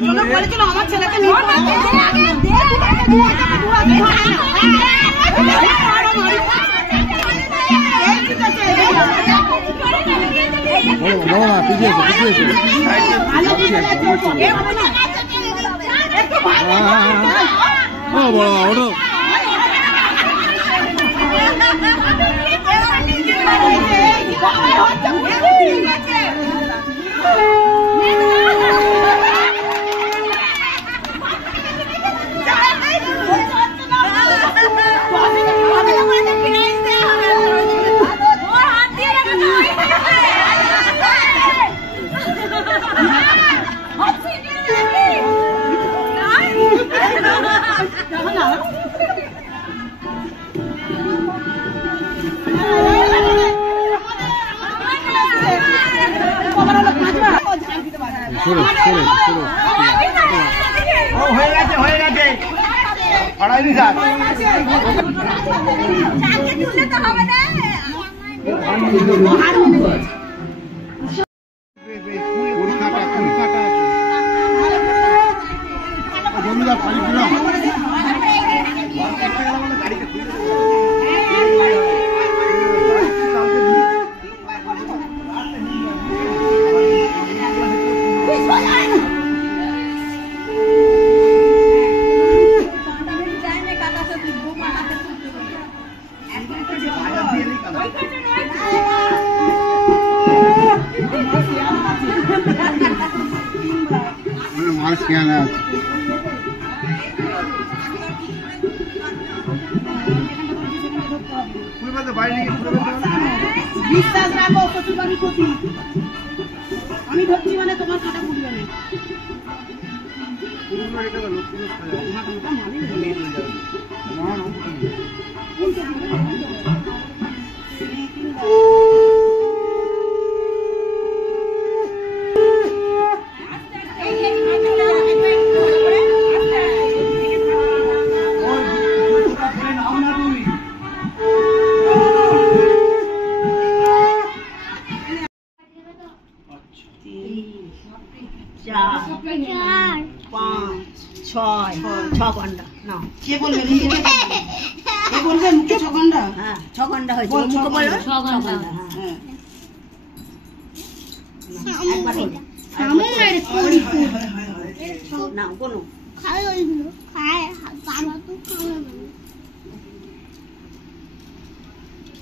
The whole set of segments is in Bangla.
বলেছিল আমার ছেলেকে বিশ্বাস রাখো শ্বশুরবাড়ির প্রতি আমি ধরছি মানে তোমার কাটা পুড়বে না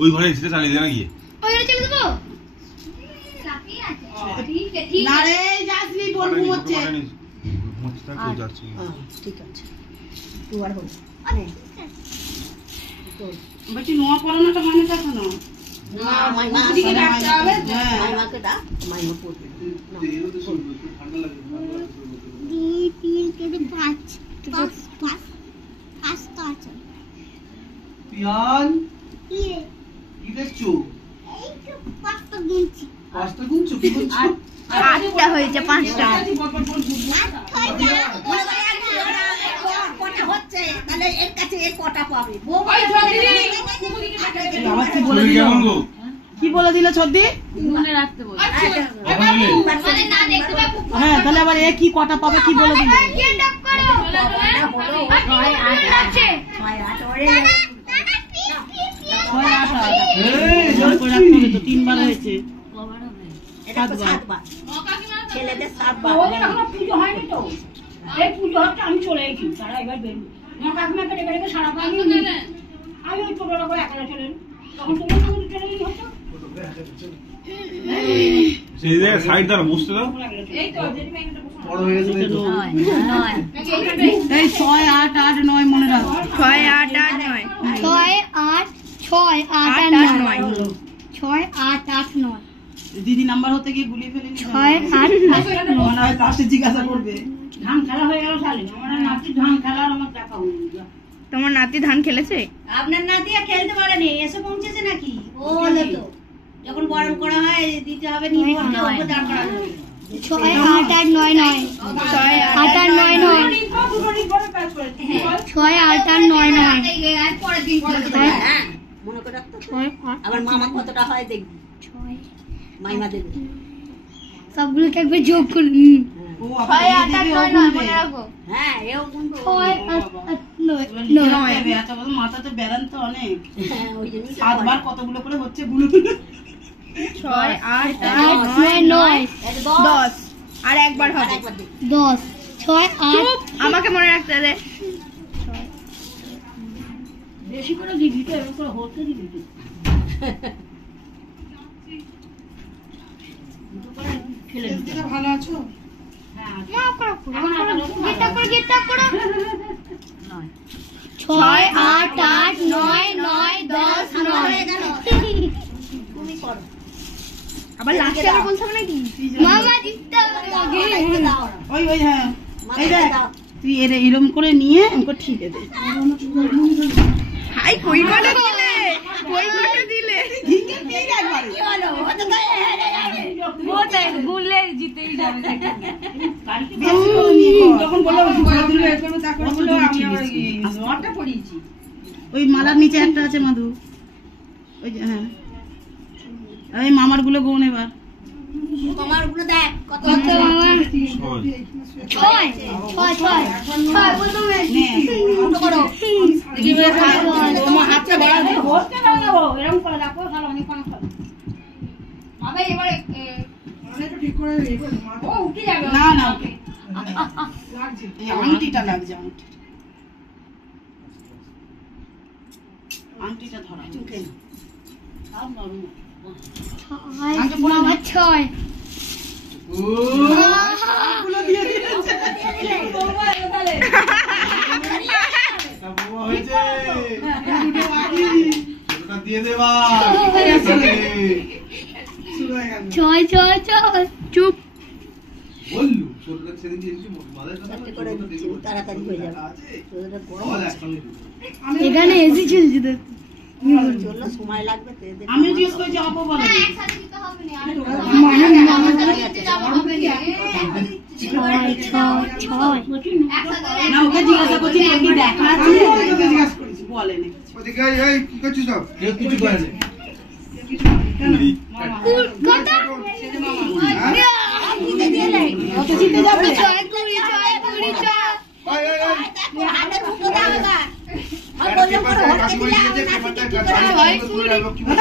ওই ঘরে এসে চালিয়ে দে না গিয়ে না রে যাসনি বলবো হচ্ছে ঠিক আছে তুই আর হল বলছি নোয়া পড়ানোটা মানে দেখো না মাইমাকে ডাক মাইমা পড়বে 2 3 4 5 আছে পিয়ান কি দেখছো এই তো 5টা গুনছি 5টা গুনছো কি গুনছো 8টা হয়েছে 5টা কটা হচ্ছে তাহলে এর কাছে এর কটা পাবে আবার কি বলে দিল কি বলে দিল ছদ্দি মনে রাখতে বল মানে না দেখতে পাবো হ্যাঁ তাহলে আবার এ কি কটা পাবে কি বলে দিল তিনবার হয়েছে ছেলেদের 7 বার পুজো হয়নি তো এই পুজো হচ্ছে আমি চলে এসেছি তারা এবার বেরোবো আমার কাকিমাকে ডেকে ডেকে সারা পানি আমি ওই ছোট রকম একলা চলেন তখন তোমার সঙ্গে চলে গেলি হতো সেই জায়গায় সাইড দ্বারা বসতে দাও এই তো বড় হয়ে গেছে এই 6 8 8 9 মনে রাখো 6 8 8 9 6 8 8 9 দিদি নাম্বার হতে গিয়ে গুলিয়ে ফেলেনি 6 8 মনে হয় তার সাথে জিজ্ঞাসা করবে ধান খেলা হয়ে গেল সালে আমার নাতি ধান খেলার আমার দেখা হয়নি তোমার নাতি ধান খেলেছে আপনার নাতি আর খেলতে পারেনি এসে পৌঁছেছে নাকি ও হলো তো যখন বরণ করা হয় দিতে হবে নিয়ে ওকে দাঁড় করানো হবে 6 8 8 9 9 6 8 8 9 9 6 8 8 9 9 পরের দিন মনে করে রাখতো আবার মামা কতটা হয় দেখবি 6 মাইমা দেবে সবগুলোকে একবার যোগ করুন ও ছয় আট আট নয় নয় মনে রাখো। হ্যাঁ এও কিন্তু ছয় আট আট নয় নয়। আচ্ছা বলো মাথাতে বেরান তো অনেক হ্যাঁ ওই জন্যই তো 7 বার কতগুলো করে হচ্ছে গুলো 6 8 9 9 10 আর একবার হবে 10 6 8 আমাকে মনে রাখতে দে। বেশি করে দিবি তো, এরকম করে হতে দিবি তো। দুটো করে খেলে দিবি। ভালো আছো হ্যাঁ, গিটটা করো 6 8 8 9 9 10 9। তুমি করো আবার লাস্টে আবার বলছ নাকি মামা জিততে হবে আগে। ওই ওই হ্যাঁ এই মাথায় দেখ দাও। তুই এরম করে নিয়ে আমাকে ঠিক আছে হাই কই করে দিলে ঘিঙে দিয়ে একবারে কি হলো ও তো গায়ে হেরে যাবে ওতে গুলে জিতেই যাবে। বেশি করে নিয়ে কর। যখন বললো ঘুরে দিলে এ করো তা করো অত বললো, জোরে আমি আবার চিবিয়েছি। জ্বরটা পড়িয়েছি। ওই মালার নিচে একটা আছে মাধু ওই যে হ্যাঁ এই মামার গুলো গোন এবার তোমার গুলো দেখ কত কত মামা ছয়। 6 প্রথমে নে কত করো তোমার হাতটা বাড়া দে হতে দাও না, ও এরকম করে রাখো, তাহলে অনেকক্ষণ খাবে। মামা এবারে ও উঠে যাবে। না না ওকে এই আংটিটা লাগছে আংটিটা ধরা চুকে না সব নরম মামা 6 গুলো দিয়ে দিয়েছে হয়েছে দুটো বাকি ছোটটা দিয়ে দেবা 6 চুপ বললু ছোটটা সেদিন দিয়েছি মাদের কথা চারটে করে দিচ্ছি, তাড়াতাড়ি হয়ে যাবে। তোদের গরম বল আছে। একসঙ্গে এখানে এসি চলছে তো চললো সময় লাগবে তো এদের আমি জিজ্ঞেস করছি অপ বলো না ওকে জিজ্ঞাসা করছি তোর কি দেখা আছে জিজ্ঞাসা করেছি বলেনি ওদিকে এই কি করছিস সব? কেউ কিছু করে না। কুড়ি। কত জিতে যাবে ওই, ওই, ওই। হাতে দুটো দাও না আর একটা বললাম পেপারটা করে কাশি হতে করে দিলে দিয়েছে, আমার নাকি পেপারটা কি করে গাছে তুলে রাখবো, কি করে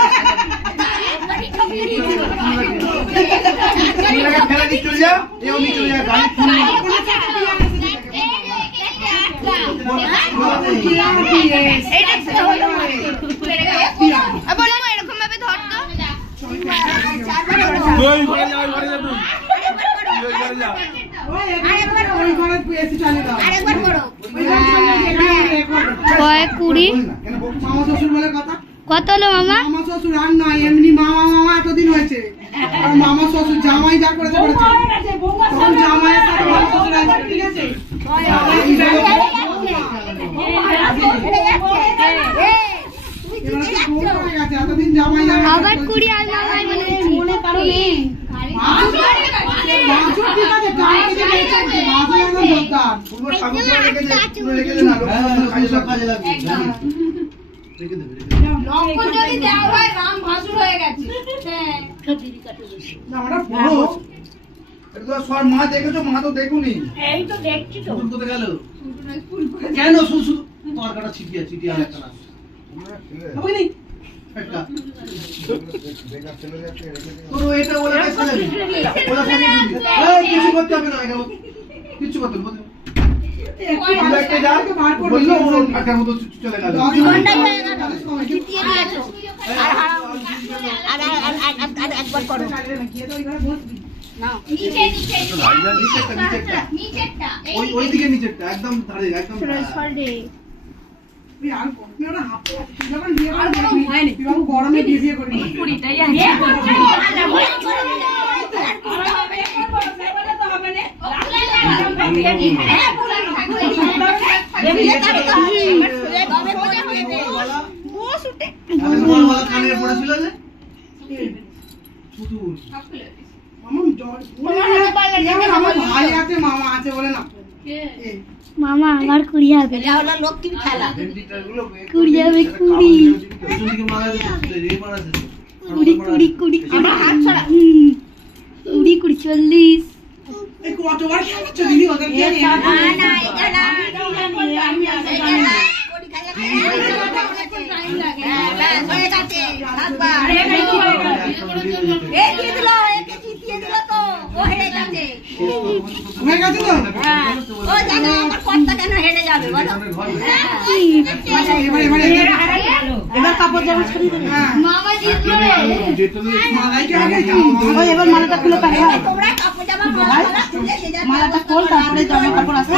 তুলে রেখে ফেলে দিয়ে চলে যা, এও নিয়ে চলে যা, গাড়ি তুলে এরকম ভাবে ধরতো তুই ওই ঘরে যা, ওই ঘরে যা তুই। তুই ওই ঘরে যা। আরেকবার করো 20 কেন বল? মামা শ্বশুর বলে কথা কত হলো মামা মামা শ্বশুর আর নয় এমনি মামা মামা এতদিন হয়েছে আর মামা শ্বশুর জামাই যা করেছে করেছে হয়ে গেছে, বৌমা তখন জামাইয়ের সাথে মামা শ্বশুর আছে ঠিক আছে এতদিন জামাই আবার 20 আর মামা মনে কারো নেই পুরো ঠাকুর করে রেখে দে, তুলে রেখে দে না, লোক হ্যাঁ, সব কাজে সব লাগবে। কাজে লাগবে। রেখে দেবে, রেখে দেবে। লঙ্কন যদি দেওয়া হয় রাম ভাসুর হয়ে গেছে এটা তো সব মা দেখেছো, মা তো দেখুনি। এই তো দেখছি তো। পুতুল কোথায় গেল? কেন শুধু শুধু তরকাটা ছিটিয়ে ছিটিয়ে আর একটা না। একটা। তোর এটা ওলা কাছে যাবি। ওলা সামনে দিবি। এই, কিছু করতে হবে না এখানে। কিচ্ছু করতে হবে না। তুই একটা যা, বললো ওর ফাঁকার মতো চলে গেল। ঘন্টায় হয়ে গেল জিতিয়ে দিয়েছো আর একবার করো নাও নিচে নিচে একটু লাইট জ্বালিয়ে দিস। নিচেরটা, নিচেরটা। নিচেরটা ওই দিকে নিচেরটা, একদম ধারে, একদম ধারে। গরমে বিয়ে করবি আরে তোমার গলা কানে পড়েছিল যে? পুতুল। আমার ভাই আছে মামা আছে বলে না মামা আমার 20 হবে এটা হলো লক্ষ্মীর খেলা ভেন্ডিটারগুলো কুড়ি হবে, কুড়ি। পেছন দিকে মারা যাচ্ছে, এই মারা যাচ্ছে। 20 আমার হাত ছড়া 20 40 এই কতবার খেলাচ্ছ দিদি ওদের কে না না এটা না আমি এটা না কোটি খাইয়া হ্যাঁ হয়ে গেছে সাতবার এই দিয়ে দিল একে জিতিয়ে দিল তো ও হেরে যাচ্ছে হয়ে গেছে তো হ্যাঁ ও জানো আমার কর্তা কেন হেরে যাবে বলো এবার কাপড় জামা ছড়িয়ে দেবে মামা জিতলো রে মালাইকে আগে ওই এবার মালাটা খুলে পারে তোমরা কাপড় জামা মালা খুলে সে যাবে মালাটা খোল তারপরে জামা কাপড় আসবে